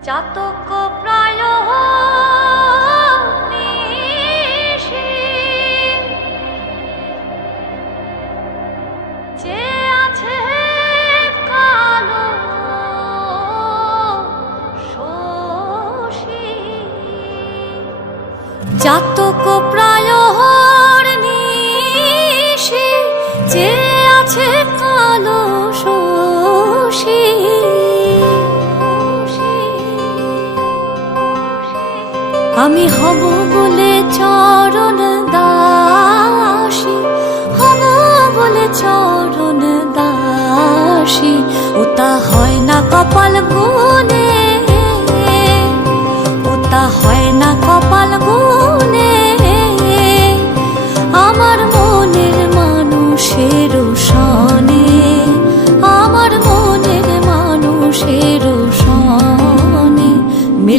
চাতক প্রায় যে আছে কালো প্রায় আমি হব বলে চরণ দাসী। হব বলে চরণ দাসী। ওটা হয় না কপাল গুনে ওটা হয় না কপাল গুনে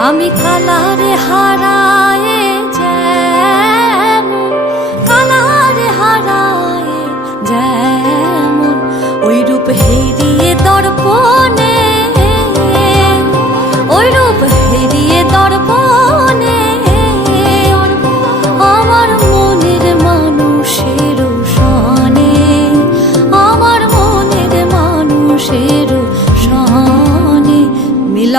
আমি কালারে হারায়ে যেমন কালারে হারায়ে যেমন ওই রূপ হেরিয়ে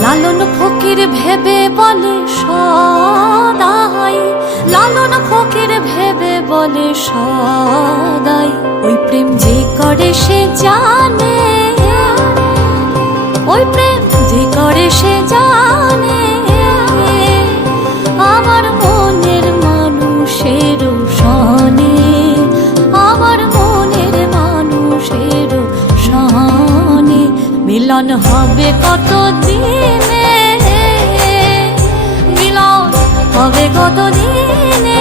লালন ফকির ভেবে বলে সদাই। লালন ফকির ভেবে বলে সদাই। ওই প্রেম যে করে সে জানে। ওই প্রেম যে করে সে জানে। আমার মনের মানুষের সনে। আমার মনের মানুষের সনে। মিলন হবে কত দিনে হবে